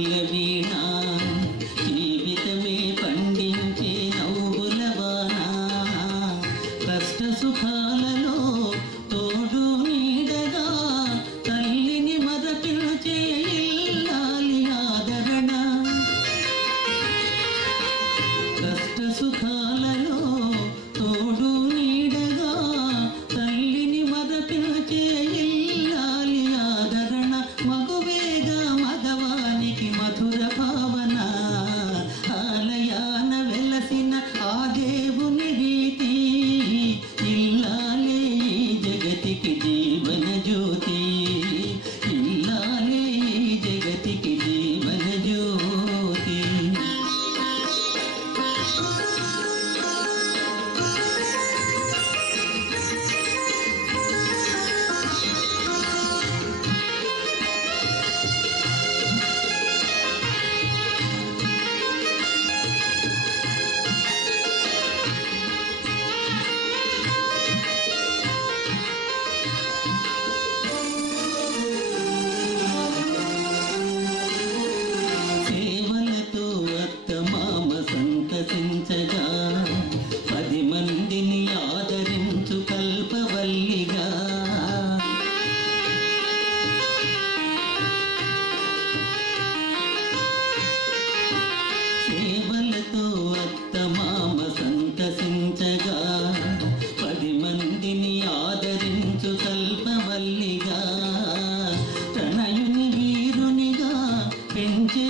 నవ్వుల వీణ జీవితమే పండించే నవ్వుల వాన కష్ట సుఖాలలో తోడు నీడగా తల్లిని మరపిల్చే ఇల్లాలి ఆదరణ కష్ట సుఖాలలో తోడు నీడగా తల్లిని మరపిల్చే ఇల్లాలి ఆదరణ మగువేగా మగవానికి మధుర భావన ఆలయాన వెలసిన ఆ దేవుని రీతి ఇల్లాలే జగతికి జీవన జ్యోతి ఇల్లాలే జగతికి జీవన జ్యోతి సంతసించగా 10 మందిని ఆదరించు కల్పవల్లిగా సేవలతో అత్తమామ సంతసించగా 10 మందిని ఆదరించు కల్పవల్లిగా తనయుని వీరునిగా పెంచే